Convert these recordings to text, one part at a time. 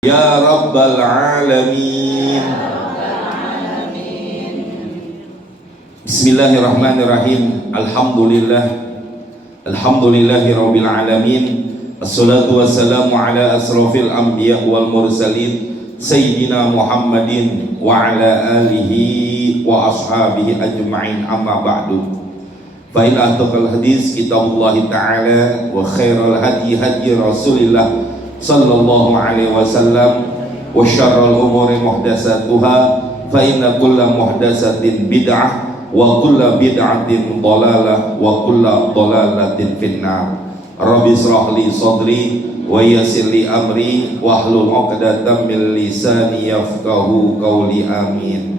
Ya Rabbal Alamin. Bismillahirrahmanirrahim. Alhamdulillahi Rabbil Alamin. Assalatu wassalamu ala asrafil anbiya wal mursalin Sayyidina Muhammadin wa ala alihi wa ashabihi ajma'in, amma ba'du. Fa in ahtaqal hadis kitabullahi ta'ala wa khairal hadi hadi Rasulillah sallallahu alaihi wasallam wa syarrul umuri muhdatsatuha fa inna kulla muhdatsatin bid'ah wa kulla bid'atin dhalalah wa kulla dhalalatin finnar. Rabbi shrah li sadri wa yassir li amri wahlul 'uqdatam min lisani yafqahu qawli, amin.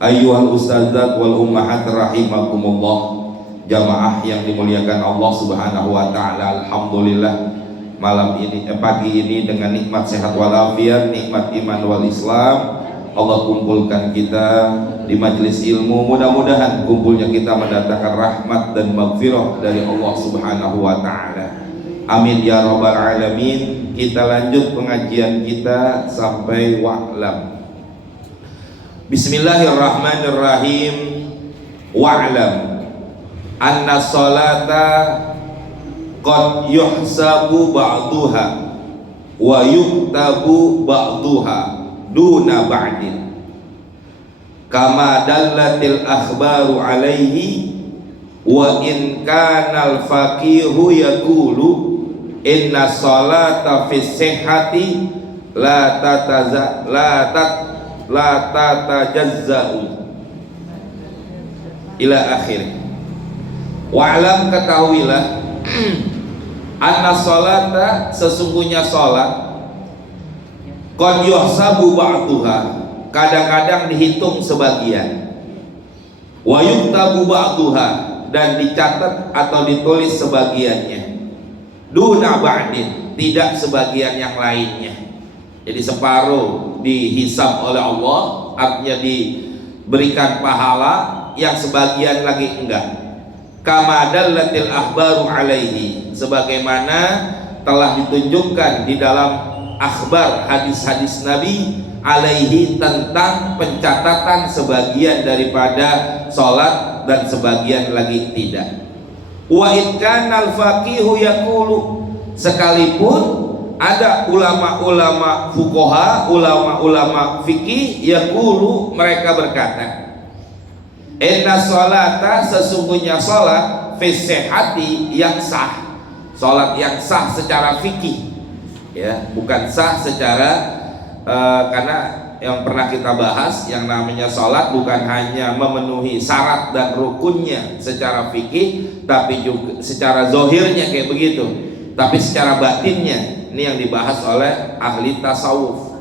Ayyuhal ustadzat wal ummahat rahimakumullah, jamaah yang dimuliakan Allah Subhanahu wa taala. Alhamdulillah malam ini, pagi ini dengan nikmat sehat walafiat, nikmat iman wal Islam, Allah kumpulkan kita di majelis ilmu. Mudah-mudahan kumpulnya kita mendatangkan rahmat dan maghfirah dari Allah Subhanahu wa taala. Amin ya rabbal alamin. Kita lanjut pengajian kita sampai wa'lam. Bismillahirrahmanirrahim. Wa'lam anna salata qad yuhsabu ba'duha wa yuktabu ba'duha duna ba'din kama dallatil akhbaru alaihi wa in kana al-faqihu yaqulu inna salata fi sihhati la tatajazza'u ila akhir. Wa'lam, ketahuilah anna sholata, sesungguhnya sholat, qad yuhsabu ba'duha, kadang-kadang dihitung sebagian, wa yuktabu ba'duha, dan dicatat atau ditulis sebagiannya, duna ba'din, tidak sebagian yang lainnya. Jadi separuh dihisab oleh Allah, artinya diberikan pahala, yang sebagian lagi enggak. Kama dallatil akhbaru alaihi, sebagaimana telah ditunjukkan di dalam akhbar, hadis-hadis Nabi, alaihi, tentang pencatatan sebagian daripada sholat dan sebagian lagi tidak. Wa in kana al-faqihu yaqulu, sekalipun ada ulama-ulama fuqaha, ulama-ulama fikih, yaqulu, mereka berkata, inna sholata, sesungguhnya sholat, fi sihhati, yang sah, sholat yang sah secara fikih, ya, bukan sah secara karena yang pernah kita bahas, yang namanya sholat bukan hanya memenuhi syarat dan rukunnya secara fikih, tapi juga secara zohirnya kayak begitu, tapi secara batinnya ini yang dibahas oleh ahli tasawuf,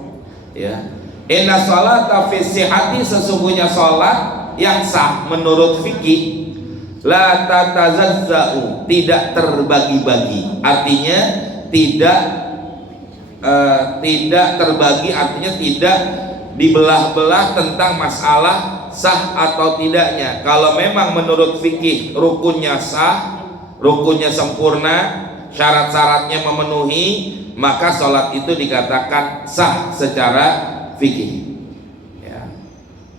ya. Inna sholata fi sihhati, sesungguhnya sholat yang sah menurut fikih, la tatazazza'u, tidak terbagi-bagi, artinya tidak terbagi, artinya tidak dibelah-belah tentang masalah sah atau tidaknya. Kalau memang menurut fikih rukunnya sah, rukunnya sempurna, syarat-syaratnya memenuhi, maka sholat itu dikatakan sah secara fikih.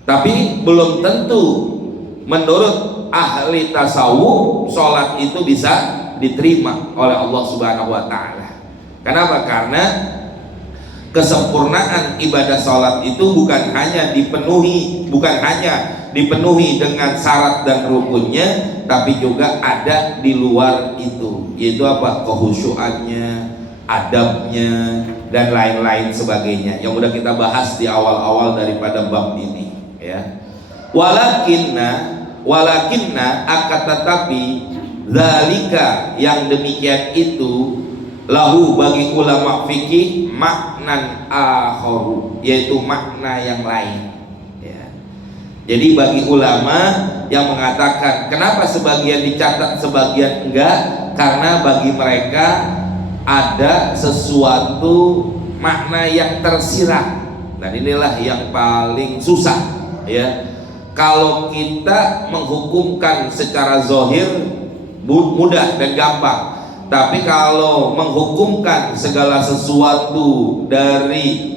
Tapi belum tentu menurut ahli tasawuf sholat itu bisa diterima oleh Allah Subhanahu wa ta'ala. Kenapa? Karena kesempurnaan ibadah sholat itu bukan hanya dipenuhi dengan syarat dan rukunnya, tapi juga ada di luar itu, yaitu apa? Kehusyuannya, adabnya, dan lain-lain sebagainya yang udah kita bahas di awal-awal daripada bab ini, ya. Walakinna akan tetapi zalika, yang demikian itu, lahu, bagi ulama fikih, maknan akharu, yaitu makna yang lain, ya. Jadi bagi ulama yang mengatakan kenapa sebagian dicatat sebagian enggak, karena bagi mereka ada sesuatu makna yang tersirat, dan inilah yang paling susah, ya. Kalau kita menghukumkan secara zohir mudah dan gampang, Tapi kalau menghukumkan segala sesuatu dari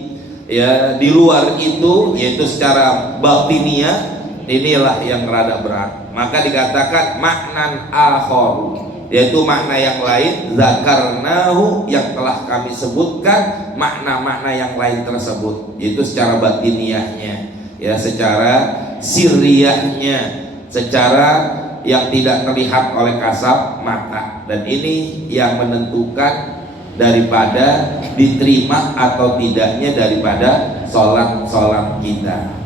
di luar itu, yaitu secara batiniah, inilah yang rada berat. Maka dikatakan maknan akhor, yaitu makna yang lain, zakarnahu, yang telah kami sebutkan makna-makna yang lain tersebut, yaitu secara batiniahnya, secara sirriyahnya, secara yang tidak terlihat oleh kasat mata. Dan ini yang menentukan daripada diterima atau tidaknya daripada sholat kita.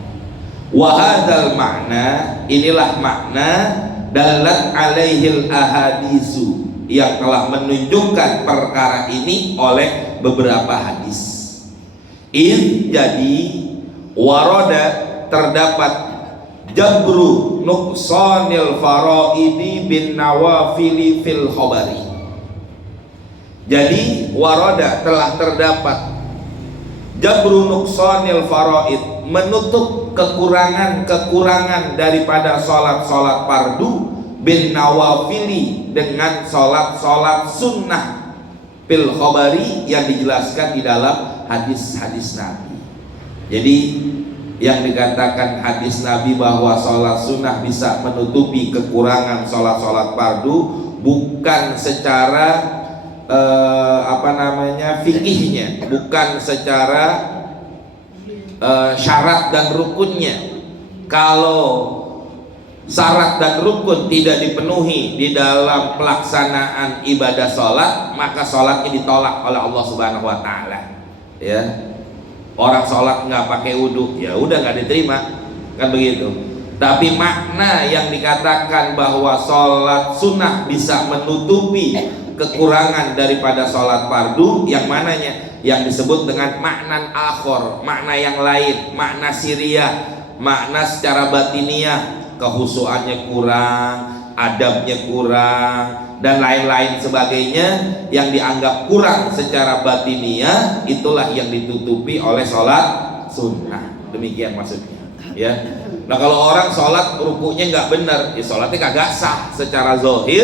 Wahadal makna, inilah makna dalat alaihil ahadisu, yang telah menunjukkan perkara ini oleh beberapa hadis. Jadi waroda, terdapat jabru nuqsanil faraidi bin nawafili fil khobari. Jadi waroda, telah terdapat jabru nuqsanil faraid, menutup kekurangan-kekurangan daripada sholat-sholat fardu, bin nawafili, dengan sholat-sholat sunnah, fil khobari, yang dijelaskan di dalam hadis-hadis Nabi. Jadi yang dikatakan hadis Nabi bahwa sholat sunnah bisa menutupi kekurangan sholat-sholat fardu bukan secara fikihnya, bukan secara syarat dan rukunnya. Kalau syarat dan rukun tidak dipenuhi di dalam pelaksanaan ibadah sholat, maka sholatnya ditolak oleh Allah Subhanahu wa Ta'ala. Orang sholat nggak pakai wudhu, ya udah nggak diterima, kan begitu. Tapi makna yang dikatakan bahwa sholat sunnah bisa menutupi kekurangan daripada sholat fardu, yang mananya? Yang disebut dengan makna akhor, makna yang lain, makna siriyah, makna secara batiniah, kehusuannya kurang, adabnya kurang, dan lain-lain sebagainya yang dianggap kurang secara batiniah, itulah yang ditutupi oleh sholat sunnah. Demikian maksudnya, Nah, kalau orang sholat rukunya nggak benar, sholatnya kagak sah secara zohir,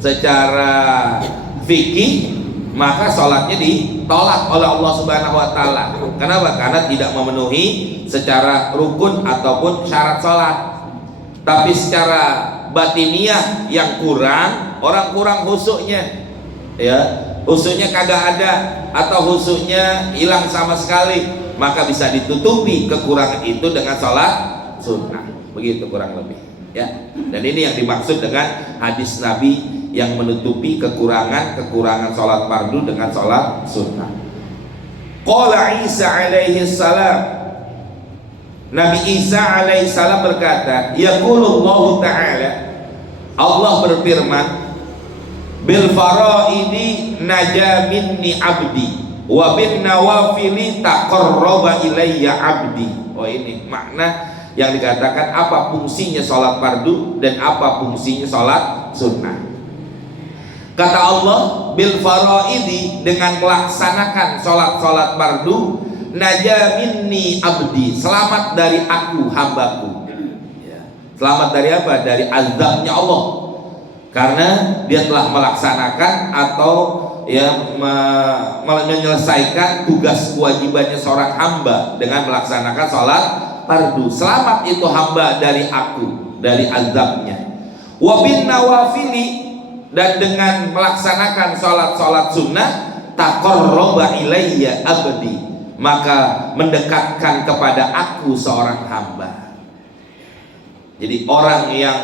secara fikih, maka sholatnya ditolak oleh Allah Subhanahu wa Ta'ala. Kenapa? Karena tidak memenuhi secara rukun ataupun syarat sholat. Tapi secara batiniah yang kurang, orang kurang husuknya, husuknya kagak ada atau husuknya hilang sama sekali, maka bisa ditutupi kekurangan itu dengan sholat sunnah. Begitu kurang lebih, Dan ini yang dimaksud dengan hadis Nabi yang menutupi kekurangan sholat fardu dengan sholat sunnah. Qala Isa alaihi salam, Nabi Isa alaihi salam berkata, yaqulullahu ta'ala, Allah berfirman, bil faraidi naja minni abdi wa bin nawafili taqarraba ilayya abdi. Ini makna yang dikatakan apa fungsinya sholat fardu dan apa fungsinya sholat sunnah. Kata Allah, bil faraidi, dengan melaksanakan sholat-sholat fardu, naja minni abdi, selamat dari aku, hambaku. Selamat dari apa? Dari azabnya Allah, karena dia telah melaksanakan atau menyelesaikan tugas kewajibannya seorang hamba dengan melaksanakan sholat fardu. Selamat itu hamba dari aku, dari azabnya. Wa bin nawafili, dan dengan melaksanakan sholat-sholat sunnah, taqarraba ilayya abdi, maka mendekatkan kepada aku seorang hamba. Jadi orang yang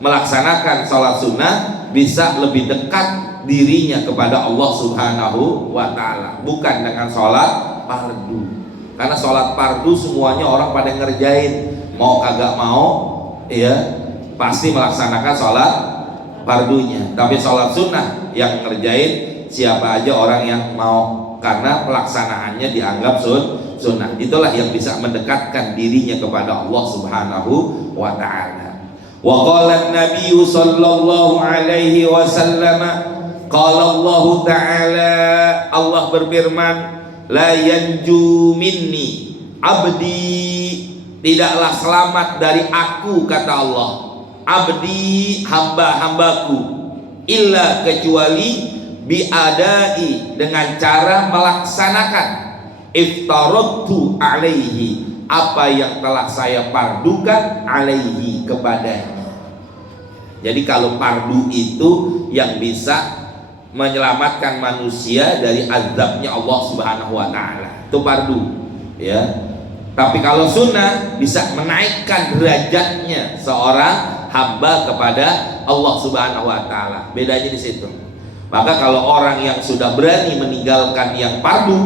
melaksanakan sholat sunnah bisa lebih dekat dirinya kepada Allah Subhanahu wa Ta'ala, bukan dengan sholat fardu. Karena sholat fardu semuanya orang pada ngerjain, mau kagak mau, pasti melaksanakan sholat fardunya. Tapi sholat sunnah yang ngerjain siapa aja orang yang mau, karena pelaksanaannya dianggap sunnah. Itulah yang bisa mendekatkan dirinya kepada Allah Subhanahu wa Ta'ala. Wa qala an-nabiy sallallahu alaihi wasallam, qala Allah Ta'ala, Allah berfirman, la yanju minni abdi, tidaklah selamat dari aku, kata Allah, abdi, hamba-hambaku, illa, kecuali biadai, dengan cara melaksanakan, iftaradtu alaihi, apa yang telah saya pardukan, alaihi, kepadanya. Jadi kalau fardu itu yang bisa menyelamatkan manusia dari azabnya Allah Subhanahu wa taala, itu fardu, ya. Tapi kalau sunnah bisa menaikkan derajatnya seorang hamba kepada Allah Subhanahu wa taala. Bedanya di situ. Maka kalau orang yang sudah berani meninggalkan yang fardu,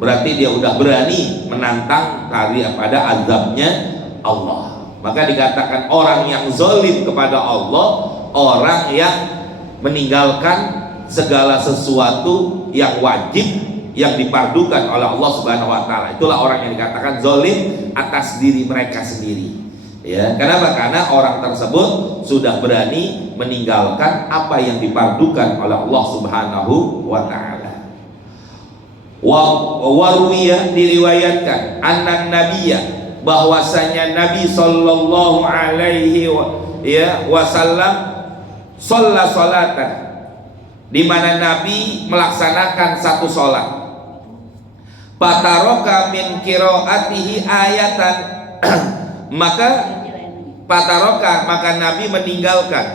berarti dia udah berani menantang daripada azabnya Allah. Maka dikatakan orang yang zalim kepada Allah, orang yang meninggalkan segala sesuatu yang wajib yang dipardukan oleh Allah Subhanahu wa taala. Itulah orang yang dikatakan zalim atas diri mereka sendiri. Ya, kenapa? Karena orang tersebut sudah berani meninggalkan apa yang dipardukan oleh Allah Subhanahu wa taala. Warwiyah, diriwayatkan anan nabiyya, bahwasanya Nabi sallallahu alaihi wasallam shalla salatan, di mana Nabi melaksanakan satu salat. Pataroka min qiraatihi ayatan maka Nabi meninggalkan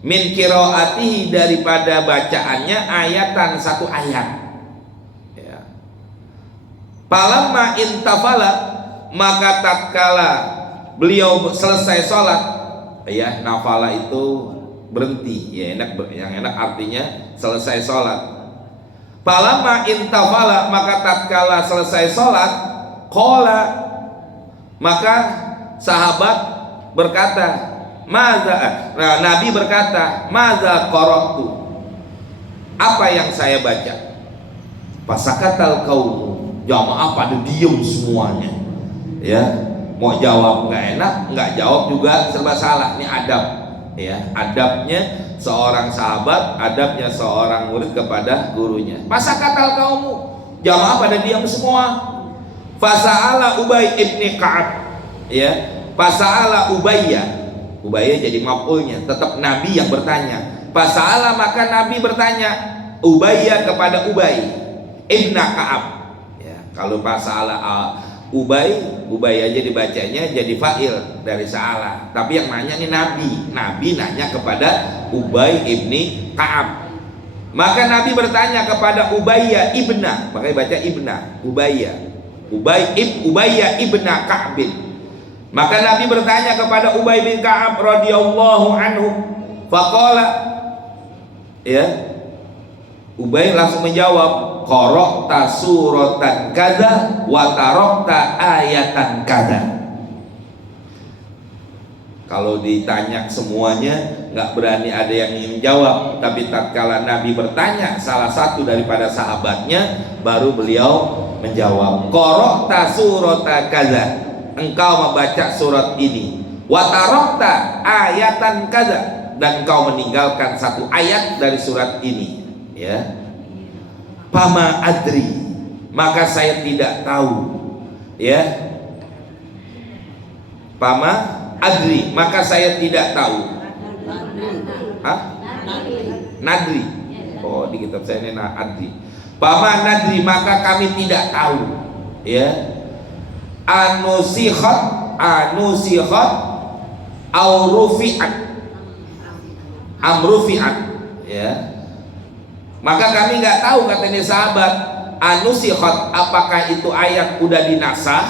min qiraatihi, daripada bacaannya, ayatan, satu ayat. Ya. Palamma intafala, maka tatkala beliau selesai sholat, ya, nafala itu berhenti, ya, yang enak artinya selesai sholat. Palamma intafala, maka tatkala selesai sholat, qala, maka sahabat berkata, Nabi berkata, maza qara'tu, apa yang saya baca? Fasakatal qaum, jamaah pada diem semuanya, ya. Mau jawab nggak enak, nggak jawab juga serba salah. Ini adab, ya, adabnya seorang sahabat, adabnya seorang murid kepada gurunya. Fasakatal qaum, jamaah pada diam semua. Fasa'ala Ubay ibni Ka'ab, ya, fasa'ala Ubayya jadi maf'ulnya, tetap Nabi yang bertanya. Fasa'ala, maka Nabi bertanya, Ubayya kepada Ubay ibna Ka'ab, ya. Kalau fasa'ala Ubay aja dibacanya jadi fa'il dari sa'ala, tapi yang nanya ini Nabi nanya kepada Ubay ibni Ka'ab. Maka Nabi bertanya kepada Ubayya ibna, makanya baca ibna, Ubayya ibna Ka'bin. Maka Nabi bertanya kepada Ubay bin Ka'ab radhiyallahu anhu, faqala, ya, Ubay langsung menjawab, qara'ta suratan kadza wa tarakta ayatan kadza. Kalau ditanya semuanya nggak berani ada yang ingin menjawab, tapi tatkala Nabi bertanya salah satu daripada sahabatnya, baru beliau menjawab, qara'ta surata kadza, engkau membaca surat ini, wa tarakta ayatan kadza, dan engkau meninggalkan satu ayat dari surat ini, ya. Fama adri, maka saya tidak tahu, ya. Fama adri, maka saya tidak tahu. Nadri. Oh, di kitab saya ini adri. Fama nadri, maka kami tidak tahu, ya. Anusikhat au rufi'at, amrufi'at, ya. Maka kami nggak tahu, kata ini sahabat, anusikhat, apakah itu ayat udah dinasah,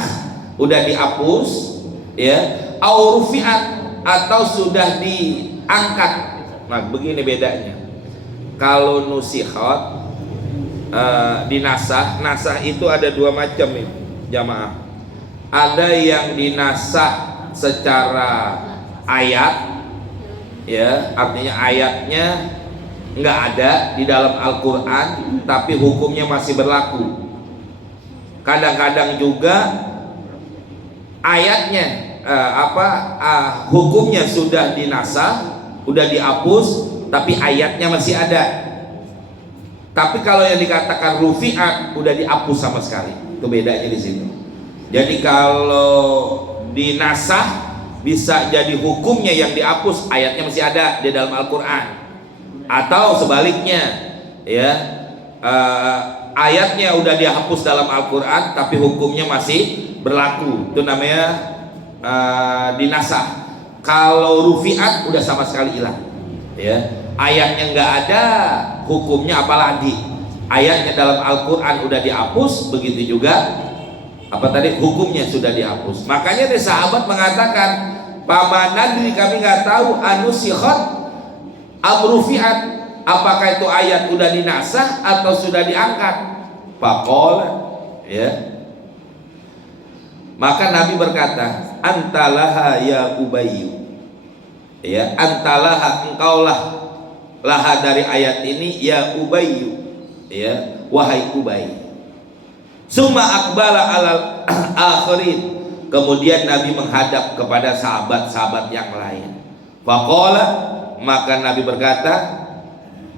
udah dihapus, ya, au rufi'at, atau sudah diangkat. Nah, begini bedanya. Kalau nusikhat, dinasah, nasah itu ada dua macam nih, jamaah. Ada yang dinasah secara ayat, ya, artinya ayatnya nggak ada di dalam Al-Quran, tapi hukumnya masih berlaku. Kadang-kadang juga ayatnya hukumnya sudah dinasah, udah dihapus, tapi ayatnya masih ada. Tapi kalau yang dikatakan rufi'at, udah dihapus sama sekali. Itu bedanya di situ. Jadi kalau dinasah bisa jadi hukumnya yang dihapus, ayatnya masih ada di dalam Al-Quran. Atau sebaliknya, ya, ayatnya udah dihapus dalam Al-Quran tapi hukumnya masih berlaku, itu namanya dinasah. Kalau rufiat udah sama sekali hilang, ya. Ayatnya nggak ada, hukumnya apalagi. Ayatnya dalam Al-Quran udah dihapus, begitu juga hukumnya sudah dihapus. Makanya dari sahabat mengatakan, paman nadri, kami nggak tahu anusikhat amrufiat, apakah itu ayat udah dinasah atau sudah diangkat. Faqala, ya. Maka Nabi berkata, antalaha ya Ubayyu, ya, antalaha, engkaulah laha dari ayat ini, ya Ubayyu, ya, wahai Ubay. Summa akbala alal akhirin, kemudian Nabi menghadap kepada sahabat-sahabat yang lain. Faqala, maka Nabi berkata,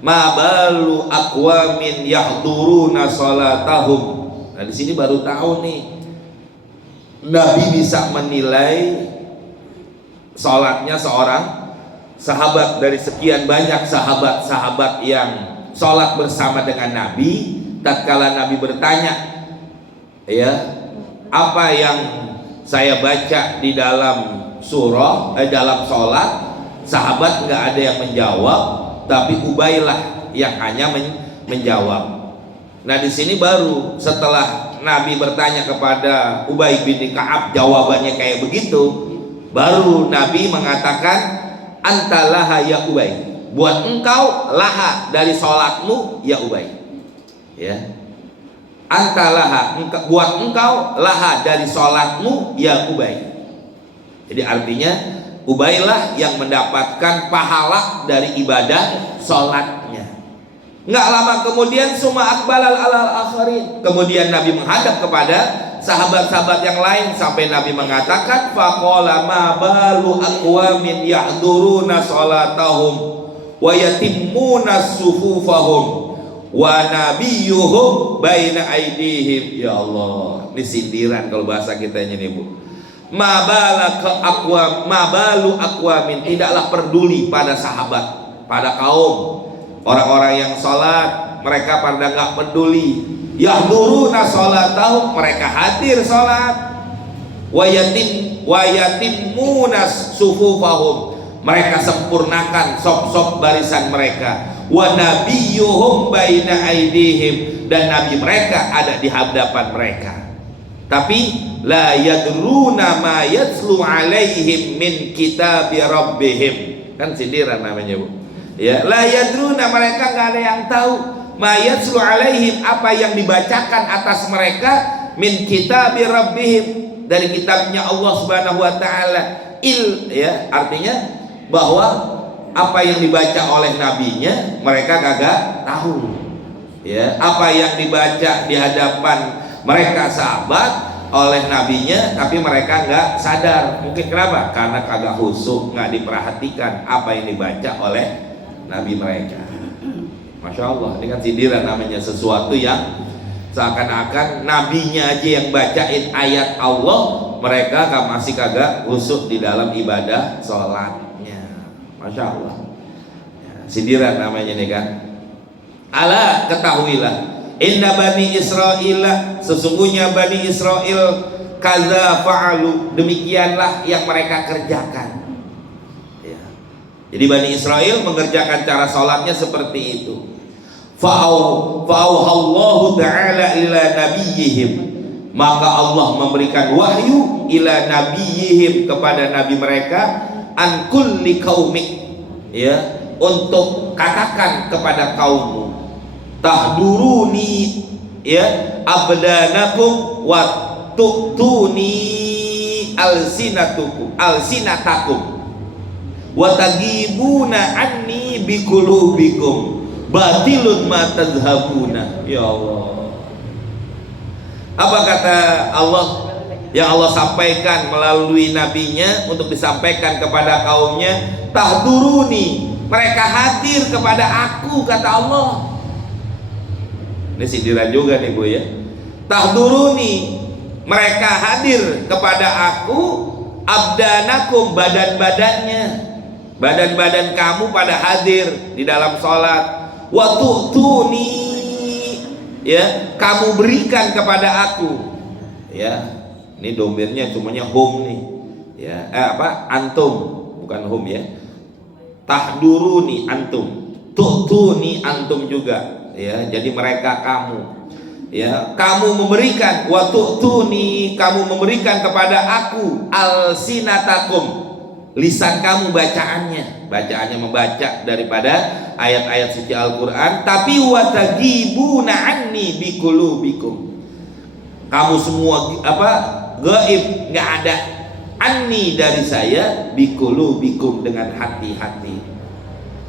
ma balu aqwamin yahduruna salatahum. Nah, di sini baru tahu nih, Nabi bisa menilai sholatnya seorang sahabat dari sekian banyak sahabat-sahabat yang sholat bersama dengan Nabi. Tatkala Nabi bertanya, ya, apa yang saya baca di dalam surah, dalam sholat, sahabat nggak ada yang menjawab, tapi Ubaylah yang hanya menjawab. Nah, di sini baru setelah Nabi bertanya kepada Ubay bin Ka'ab, jawabannya kayak begitu, baru Nabi mengatakan, antalaha ya Ubay, buat engkau laha dari sholatmu ya Ubay, ya, antalaha, buat engkau laha dari sholatmu ya Ubay. Jadi artinya Ubaylah yang mendapatkan pahala dari ibadah sholatnya. Nggak lama kemudian summa akbalal alal akhirin, kemudian Nabi menghadap kepada sahabat-sahabat yang lain sampai Nabi mengatakan, faqala ma balu aqwamin yahduruna salatahum wa yatimmuna sufufahum wa nabiyuhum baina aidihim. Ya Allah, ini sindiran kalau bahasa kitanya nih, Bu. Ma balu aqwamin, tidaklah peduli pada sahabat, pada kaum orang-orang yang sholat, mereka pada nggak peduli. Yahduruna sholatahum, mereka hadir sholat. Wayatimmuna sufufahum, mereka sempurnakan sop-sop barisan mereka. Wa nabiyuhum baina aidihim, dan nabi mereka ada di hadapan mereka. Tapi la yadruna ma yatslu alaihim min kitabi rabbihim, kan sindiran namanya, Bu. Ya, la yadruna, mereka nggak ada yang tahu, ma yatslu alaihim, apa yang dibacakan atas mereka, min kitabi rabbihim, dari kitabnya Allah Subhanahu wa taala. Ya, artinya bahwa apa yang dibaca oleh nabinya mereka kagak tahu. Ya, apa yang dibaca di hadapan mereka sahabat oleh nabinya, tapi mereka nggak sadar. Mungkin kenapa? Karena kagak khusyuk, nggak diperhatikan apa yang dibaca oleh nabi mereka. Masya Allah, ini kan sindiran namanya, sesuatu yang seakan-akan nabinya aja yang bacain ayat Allah, mereka masih kagak khusyuk di dalam ibadah sholatnya. Masya Allah, sindiran namanya nih kan. Ala, ketahuilah, inna bani Israel, sesungguhnya bani Israel, kaza fa'alu, demikianlah yang mereka kerjakan. Jadi Bani Israel mengerjakan cara sholatnya seperti itu. Fa'auhallahu ta'ala ila nabiyihim, maka Allah memberikan wahyu ila nabiyihim, kepada nabi mereka, an kulli qaumik, ya, untuk katakan kepada kaummu, tahduruni, ya, abdanakum wa tu'tuni alsinatakum wa tagibuna anni biqulubikum batilun ma tadhhabuna. Ya Allah, apa kata Allah yang Allah sampaikan melalui nabinya untuk disampaikan kepada kaumnya? Tahduruni, mereka hadir kepada aku, kata Allah. Ini sindiran juga nih, Bu, ya. Tahduruni, mereka hadir kepada aku, abdanakum, badan-badannya, badan-badan kamu pada hadir di dalam sholat, wa tu'tuni, ya, kamu berikan kepada aku, ya. Ini domirnya semuanya hum nih, ya, antum, bukan hum, ya. Tahduruni antum, tu'tuni antum juga, ya. Jadi mereka, kamu, ya, kamu memberikan, wa tu'tuni, kamu memberikan kepada aku, alsinatakum, lisan kamu, bacaannya membaca daripada ayat-ayat suci Al-Quran, tapi wa tagibuna anni biqulubikum, kamu semua gaib, nggak ada, anni dari saya, biqulubikum dengan hati-hati.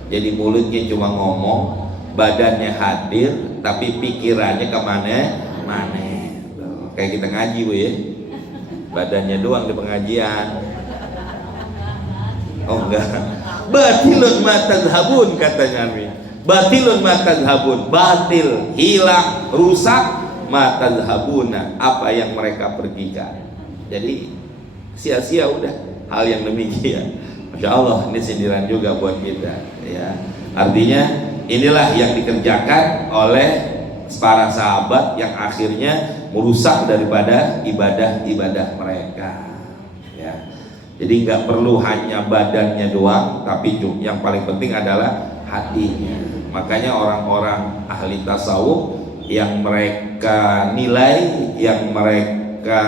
Jadi mulutnya cuma ngomong, badannya hadir, tapi pikirannya kemana-mana. Kayak kita ngaji, Bu, ya, badannya doang di pengajian. Oh enggak, batilun ma tadhhabun, katanya Nabi. Batilun ma tadhhabun, batil, hilang, rusak, ma tadhhabuna, apa yang mereka pergikan. Jadi sia-sia udah hal yang demikian. Masya Allah, ini sindiran juga buat kita, ya. Artinya inilah yang dikerjakan oleh para sahabat yang akhirnya merusak daripada ibadah-ibadah mereka, ya. Jadi nggak perlu hanya badannya doang, tapi yang paling penting adalah hatinya. Makanya orang-orang ahli tasawuf yang mereka nilai, yang mereka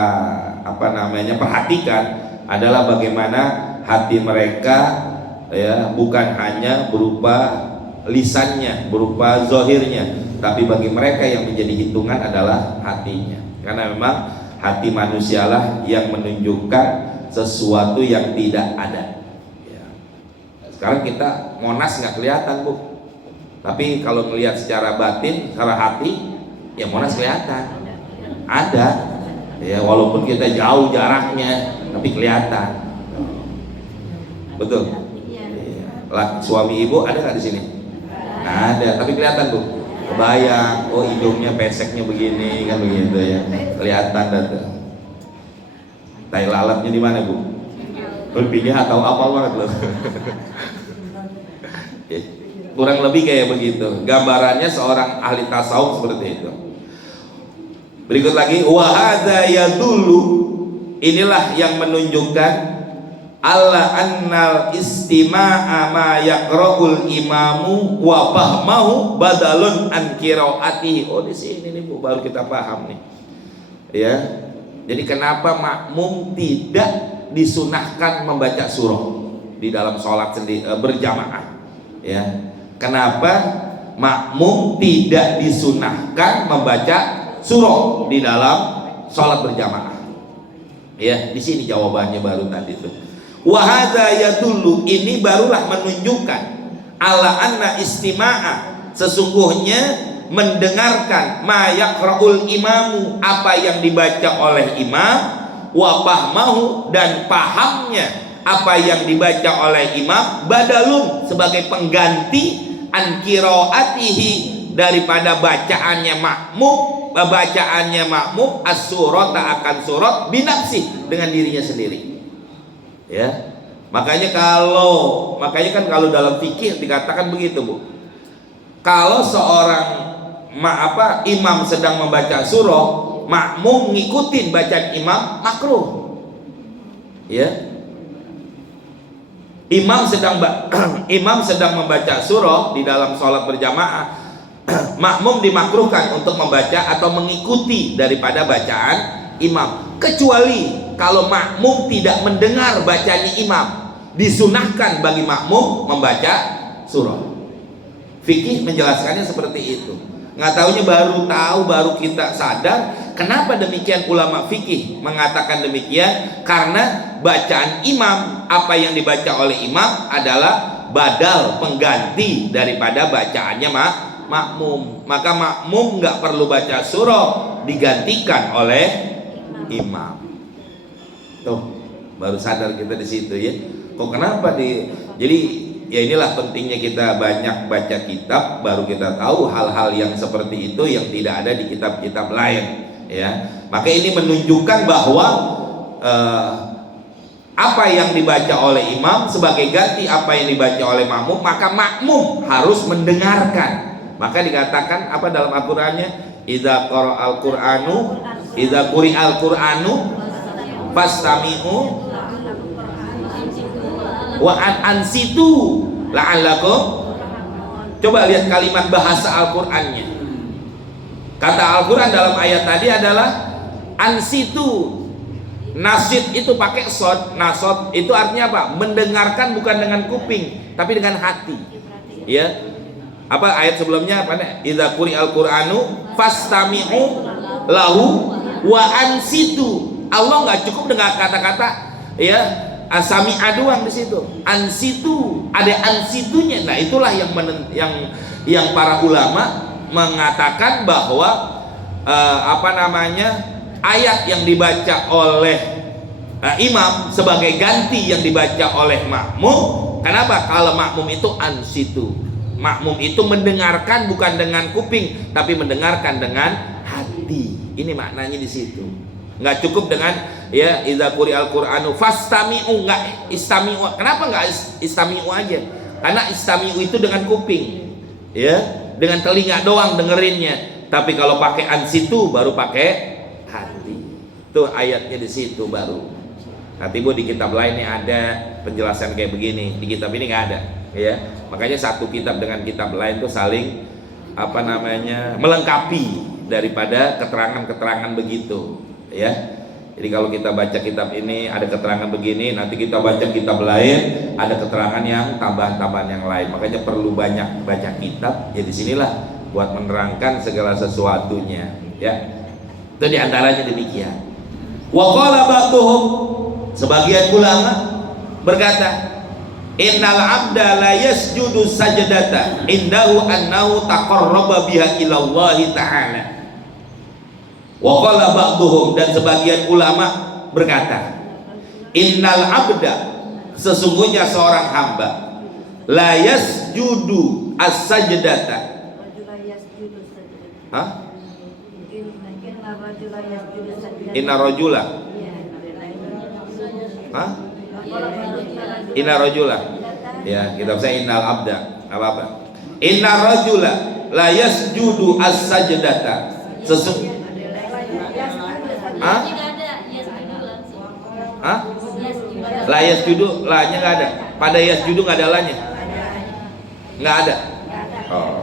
perhatikan adalah bagaimana hati mereka, ya, bukan hanya berupa lisannya, berupa zohirnya, tapi bagi mereka yang menjadi hitungan adalah hatinya. Karena memang hati manusialah yang menunjukkan sesuatu yang tidak ada, ya. Sekarang kita Monas nggak kelihatan, Bu, tapi kalau melihat secara batin, secara hati, ya Monas kelihatan, ada, ya, walaupun kita jauh jaraknya, tapi kelihatan, betul. Ya. Suami ibu ada nggak di sini? Ada, tapi kelihatan, Bu, kebayang, oh hidungnya peseknya begini, kan begitu, ya, kelihatan tuh. Tai lalatnya di mana, Bu? Pipinya atau apa banget loh. Kurang lebih kayak begitu gambarannya seorang ahli tasawuf seperti itu. Berikut lagi, wa hadza yadullu, inilah yang menunjukkan alla annal istima'a ma yaqra'ul imamu wa fahmahu badalun an qiraatihi. Oh, di sini nih, Bu, baru kita paham nih, ya. Jadi kenapa makmum tidak disunahkan membaca surah di dalam sholat berjamaah, ya? Kenapa makmum tidak disunahkan membaca surah di dalam sholat berjamaah? Ya, di sini jawabannya baru tadi itu. Wa hadza yadullu, ini barulah menunjukkan ala anna istima'a, sesungguhnya mendengarkan ma yaqra'ul imamu, apa yang dibaca oleh imam, wa fahmahu, dan pahamnya apa yang dibaca oleh imam, badalun, sebagai pengganti, an qiraatihi, daripada bacaannya makmum as-surata, akan surat, binafsi, dengan dirinya sendiri, ya. Makanya kan kalau dalam fikih dikatakan begitu, Bu, kalau seorang imam sedang membaca surah, makmum ngikutin bacaan imam, makruh, ya. Imam sedang membaca surah di dalam sholat berjamaah, makmum dimakruhkan untuk membaca atau mengikuti daripada bacaan imam, kecuali kalau makmum tidak mendengar bacaan imam, disunahkan bagi makmum membaca surah. Fikih menjelaskannya seperti itu. Nggak taunya baru kita sadar kenapa demikian. Ulama fikih mengatakan demikian karena bacaan imam, apa yang dibaca oleh imam adalah badal, pengganti daripada bacaannya makmum. Maka makmum nggak perlu baca surah, digantikan oleh imam. Tuh, baru sadar kita di situ, ya. Kok kenapa jadi ya inilah pentingnya kita banyak baca kitab, baru kita tahu hal-hal yang seperti itu yang tidak ada di kitab-kitab lain, ya. Maka ini menunjukkan bahwa apa yang dibaca oleh imam sebagai ganti apa yang dibaca oleh makmum, maka makmum harus mendengarkan Maka dikatakan apa dalam Al-Qur'annya? Idza qara'al Qur'anu, idza quri'al Qur'anu fastami'u wa ansitu la'allakum. Coba lihat kalimat bahasa Al-Qur'annya. Kata Al-Qur'an dalam ayat tadi adalah ansitu. Nasid itu pakai sod, nasod itu artinya apa? Mendengarkan bukan dengan kuping, tapi dengan hati. Ya. Apa ayat sebelumnya apa nih? Idza quri'al Qur'anu fastami'u lahu wa ansitu. Allah nggak cukup dengan kata-kata ya sami'a doang di situ. Ansitu, ada ansitunya. Nah, itulah yang para ulama mengatakan bahwa ayat yang dibaca oleh imam sebagai ganti yang dibaca oleh makmum. Kenapa? Kalau makmum itu ansitu, makmum itu mendengarkan bukan dengan kuping tapi mendengarkan dengan hati. Ini maknanya di situ. Nggak cukup dengan ya idza quri'al Qur'anu fastami'u, nggak istami'u. Kenapa nggak istami'u aja? Karena istami'u itu dengan kuping, ya, dengan telinga doang dengerinnya. Tapi kalau pakai ansitu baru pakai hati. Tuh ayatnya di situ baru. Nanti Bu di kitab lainnya ada penjelasan kayak begini. Di kitab ini nggak ada, ya. Makanya satu kitab dengan kitab lain tuh saling melengkapi daripada keterangan-keterangan begitu, ya. Jadi kalau kita baca kitab ini ada keterangan begini, nanti kita baca kitab lain ada keterangan yang tambahan-tambahan yang lain. Makanya perlu banyak baca kitab. Ya disinilah buat menerangkan segala sesuatunya, ya. Itu diantaranya demikian. Wa qala ba'duhum, sebagian ulama berkata, innal abda la yasjudu sajdata indahu annahu taqarraba biha ila Allah ta'ala. Wa qala ba'duhum, dan sebagian ulama berkata, innal abda, sesungguhnya seorang hamba, la yasjudu as-sajdata. Hah? Inna rajula. Hah? Inna rajula. Ya, kitab saya innal abda. Apa? Inna rajula la yasjudu as-sajdata. Hah? Hah? La yasjudu, la-nya enggak ada. Pada yasjudu enggak ada la-nya. Enggak ada. Oh.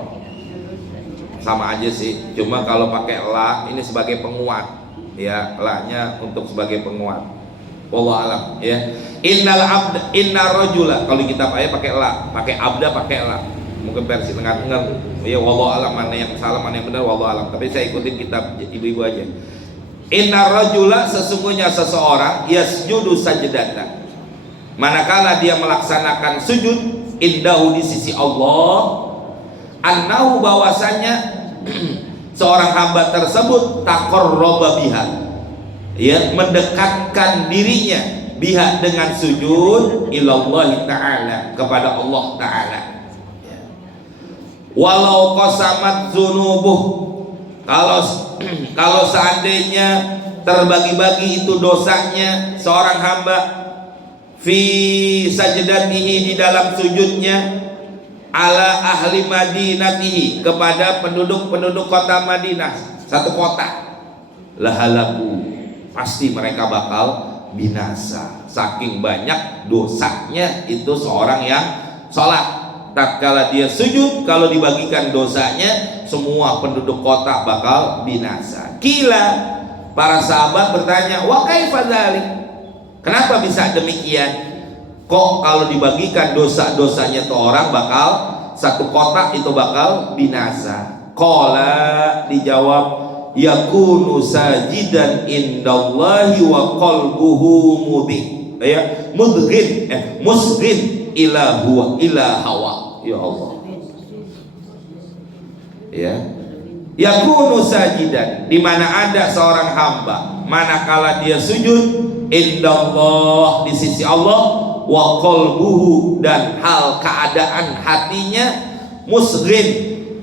Sama aja sih, cuma kalau pakai la ini sebagai penguat, ya, la-nya untuk sebagai penguat. Wallahu alam, ya. Innal abda, inna rajula, kalau di kitab ayat pakai la, pakai abda pakai la. Mungkin versi tengah-tengah, ya, wallahu alam, mana yang salah mana yang benar, wallahu alam. Tapi saya ikutin kitab ibu-ibu aja. Inna rajula, sesungguhnya seseorang yasjudu sajdatan, manakala dia melaksanakan sujud, indahu di sisi Allah, annahu bahwasanya seorang hamba tersebut taqarraba biha, ya, mendekatkan dirinya biha dengan sujud ilallah ta'ala, kepada Allah ta'ala. Walau qasamat dzunubuh, kalau seandainya terbagi-bagi itu dosanya seorang hamba fi sajdatihi, di dalam sujudnya, ala ahli madinatihi, kepada penduduk kota Madinah, satu kota, lahalaku, pasti mereka bakal binasa, saking banyak dosanya itu seorang yang sholat. Tatkala dia sujud, kalau dibagikan dosanya, semua penduduk kota bakal binasa. Kila, para sahabat bertanya, wa kaifa dzalik, kenapa bisa demikian? Kok kalau dibagikan dosa-dosanya tuh orang bakal, satu kota itu bakal binasa? Qala, dijawab, yakunu sajidan indallahi wa qalbuhu mudhi, ya, musghin ila hawa, ya Allah, ya. Yakunu sajidan, di mana ada seorang hamba manakala dia sujud, indallah, di sisi Allah, wa qalbuhu, dan hal keadaan hatinya, musghin,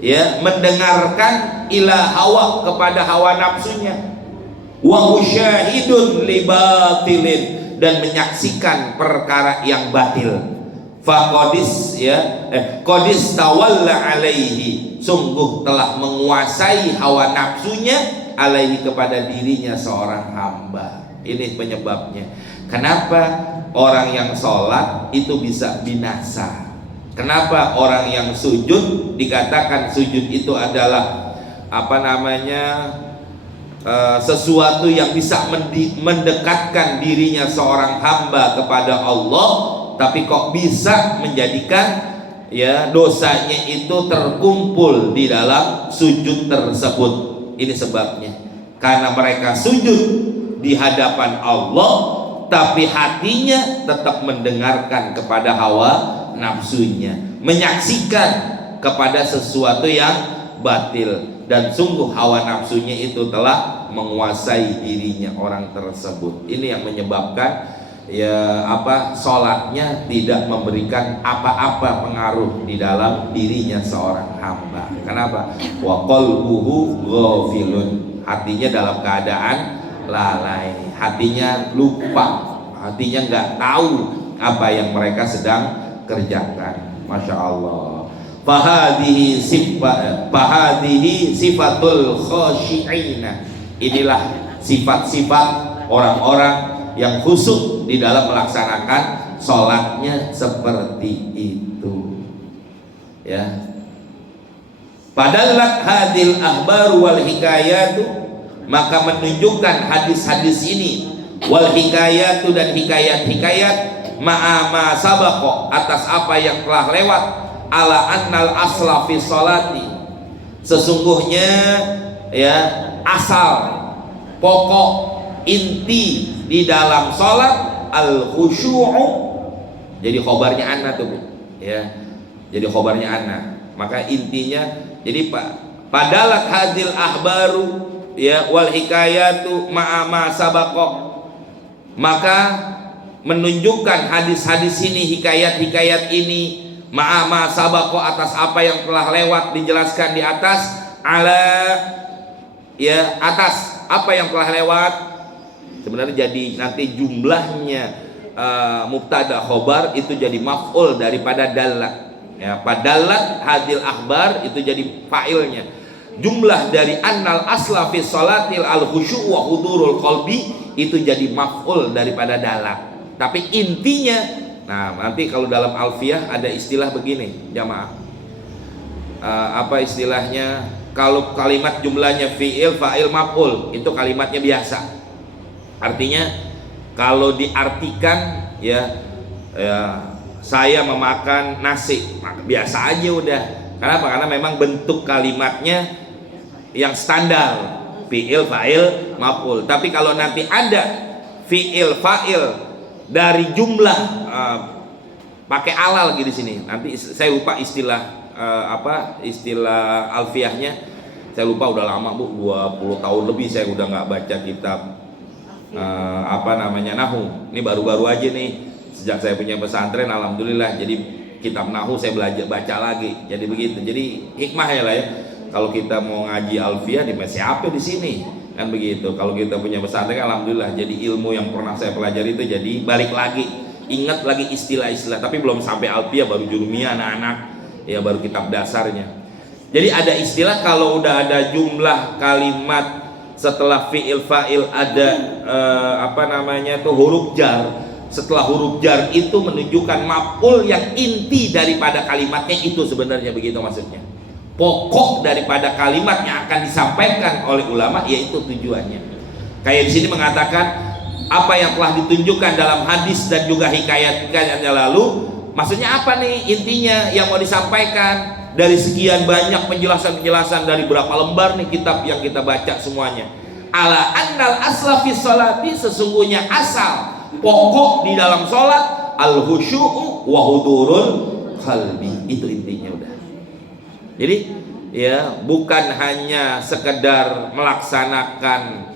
ya, mendengarkan ila hawa, kepada hawa nafsunya, wa musyahidun li batilin, dan menyaksikan perkara yang batil, Faqadis qadis tawalla alaihi, sungguh telah menguasai hawa nafsunya alaihi kepada dirinya seorang hamba. Ini penyebabnya. Kenapa orang yang sholat itu bisa binasa? Kenapa orang yang sujud dikatakan sujud itu adalah sesuatu yang bisa mendekatkan dirinya seorang hamba kepada Allah, tapi kok bisa menjadikan dosanya itu terkumpul di dalam sujud tersebut? Ini sebabnya, karena mereka sujud di hadapan Allah, tapi hatinya tetap mendengarkan kepada hawa nafsunya, menyaksikan kepada sesuatu yang batil, dan sungguh hawa nafsunya itu telah menguasai dirinya orang tersebut. Ini yang menyebabkan sholatnya tidak memberikan apa-apa pengaruh di dalam dirinya seorang hamba. Kenapa? Wa qalbuhu ghafilun, hatinya dalam keadaan lalai, hatinya lupa, hatinya nggak tahu apa yang mereka sedang kerjakan. Masya Allah. Fahadihi sifatul khashi'ina, inilah sifat-sifat orang-orang yang khusyuk di dalam melaksanakan sholatnya seperti itu. Ya. Padahal hadil ahbar wal hikayatu, maka menunjukkan hadis-hadis ini, wal hikayatu, dan hikayat-hikayat, ma'ama sabaqo, atas apa yang telah lewat, ala annal asla fi sholati, sesungguhnya asal, pokok, inti di dalam sholat al khusyu'u. Jadi khobarnya anna tuh, jadi khobarnya anna, maka intinya jadi padahal hadil ahbaru wal hikayatu ma'ama sabaqo, maka menunjukkan hadis-hadis ini, hikayat-hikayat ini, ma'ama sabaqo, atas apa yang telah lewat dijelaskan di atas, atas apa yang telah lewat. Sebenarnya jadi nanti jumlahnya mubtada khobar itu jadi maf'ul daripada dalla. Padalat hadil akhbar itu jadi fa'ilnya. Jumlah dari annal asla fi sholatil al khusyu' wa hudurul qalbi itu jadi maf'ul daripada dalla. Tapi intinya, nanti kalau dalam alfiyah ada istilah begini, jamaah. Apa istilahnya? Kalau kalimat jumlahnya fi'il, fa'il, maf'ul, itu kalimatnya biasa. Artinya kalau diartikan saya memakan nasi, biasa aja udah. Kenapa? Karena memang bentuk kalimatnya yang standar, fi'il, fa'il, maf'ul. Tapi kalau nanti ada fi'il, fa'il dari jumlah pakai alal di sini. Nanti saya lupa istilah istilah alfiahnya. Saya lupa, udah lama Bu, 20 tahun lebih saya udah nggak baca kitab nahu. Ini baru-baru aja nih, sejak saya punya pesantren, alhamdulillah. Jadi kitab nahu saya belajar baca lagi. Jadi begitu. Jadi hikmah ya kalau kita mau ngaji alfiah di siapa di sini, kan begitu. Kalau kita punya pesantren, alhamdulillah. Jadi ilmu yang pernah saya pelajari itu jadi balik lagi, ingat lagi istilah-istilah. Tapi belum sampai alfiah, baru jurumiyah anak-anak, baru kitab dasarnya. Jadi ada istilah kalau udah ada jumlah kalimat setelah fi'il, fa'il ada huruf jar. Setelah huruf jar itu menunjukkan maf'ul yang inti daripada kalimatnya itu, sebenarnya begitu maksudnya. Pokok daripada kalimat yang akan disampaikan oleh ulama, yaitu tujuannya. Kayak di sini mengatakan apa yang telah ditunjukkan dalam hadis dan juga hikayat-hikayat yang lalu. Maksudnya apa nih intinya yang mau disampaikan? Dari sekian banyak penjelasan-penjelasan dari berapa lembar nih kitab yang kita baca semuanya. Ala annal asla fi sholati, sesungguhnya asal, pokok di dalam sholat al khusyu'u wa hudurul qalbi, itu intinya udah. Jadi bukan hanya sekedar melaksanakan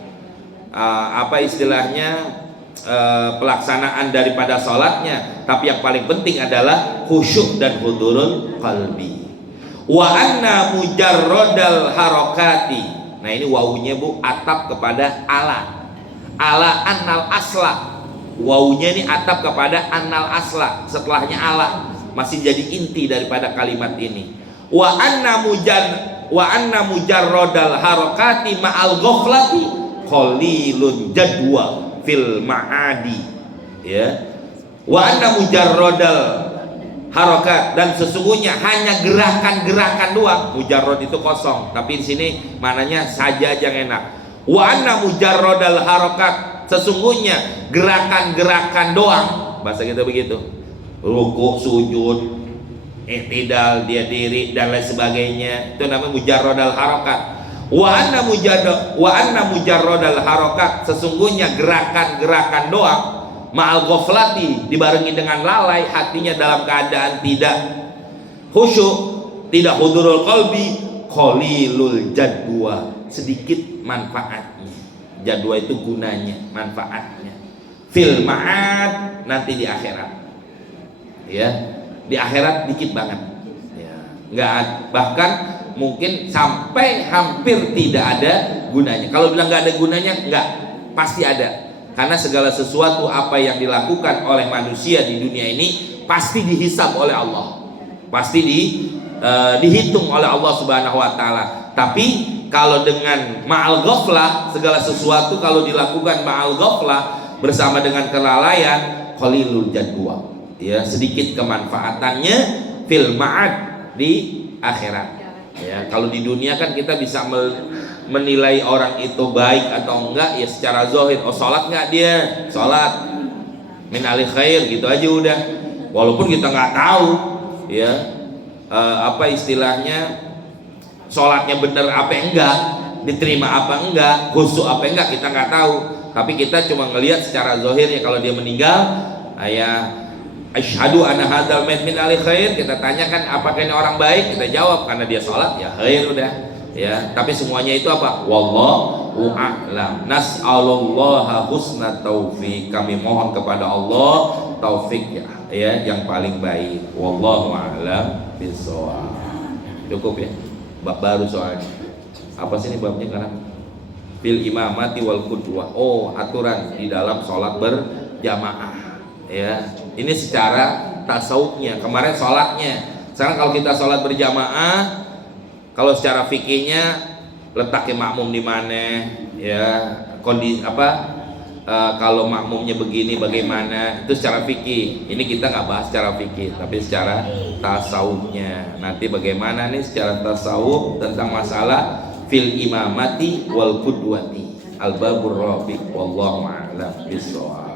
pelaksanaan daripada sholatnya, tapi yang paling penting adalah khusyuk dan hudurul qalbi. Wa anna mujarrodal harokati, nah ini wawunya Bu atap kepada ala annal asla, wawunya ini atap kepada annal asla, setelahnya ala. masih jadi inti daripada kalimat ini. Wa anna mujarrodal harokati ma'al ghaflati qalilun jadwa fil ma'adi. Ya. Wa anna mujarrodal harokat, dan sesungguhnya hanya gerakan-gerakan doang. Mujarrod itu kosong, tapi di sini mananya saja aja yang enak. Wa anna mujarrodal harokat, sesungguhnya gerakan-gerakan doang, bahasa kita begitu. Ruku, sujud, i'tidal, dia diri dan lain sebagainya, itu namanya mujarrodal harokat. Wa anna mujarrodal harokat, sesungguhnya gerakan-gerakan doang, ma'al ghaflati, dibarengi dengan lalai, hatinya dalam keadaan tidak khusyuk, tidak hudurul qalbi, qalilul jadwa, sedikit manfaatnya. Jadwa itu gunanya, manfaatnya. Fil ma'ad, nanti di akhirat. Ya, di akhirat dikit banget. Ya, enggak, bahkan mungkin sampai hampir tidak ada gunanya. Kalau bilang enggak ada gunanya, enggak, pasti ada. Karena segala sesuatu apa yang dilakukan oleh manusia di dunia ini pasti dihisab oleh Allah, pasti dihitung oleh Allah Subhanahu wa taala. Tapi kalau dengan ma'al ghaflah, segala sesuatu kalau dilakukan ma'al ghaflah, bersama dengan kelalaian, qalilul jadwa, ya, sedikit kemanfaatannya fil ma'ad, di akhirat. Ya, kalau di dunia kan kita bisa menilai orang itu baik atau enggak ya secara zahir. Oh, sholat nggak dia? Sholat, min ali khair, gitu aja udah. Walaupun kita nggak tahu ya apa istilahnya, sholatnya bener apa enggak, diterima apa enggak, khusyuk apa enggak, kita nggak tahu. Tapi kita cuma ngelihat secara zahirnya. Kalau dia meninggal, asyhadu anna hadzal mayit min ali khair, kita tanyakan apakah ini orang baik, kita jawab karena dia sholat, ya khair udah. Ya, tapi semuanya itu apa? Wallahu a'lam. Nas'alullaha husna taufik. Kami mohon kepada Allah taufik ya yang paling baik. Wallahu a'lam bishawab. Cukup ya? Bab baru soalnya. Apa sih ini babnya karena fil imamati wal qudwah. Oh, aturan di dalam sholat berjamaah. Ya, ini secara tasawufnya. Kemarin sholatnya. Sekarang kalau kita sholat berjamaah, kalau secara fikihnya letaknya makmum di mana, ya, kondisi apa, kalau makmumnya begini bagaimana, itu secara fikih. Ini kita nggak bahas secara fikih, tapi secara tasawufnya. Nanti bagaimana nih secara tasawuf tentang masalah fil imamati wal qudwati, al babur rabiq, wallahu a'lam bishawab.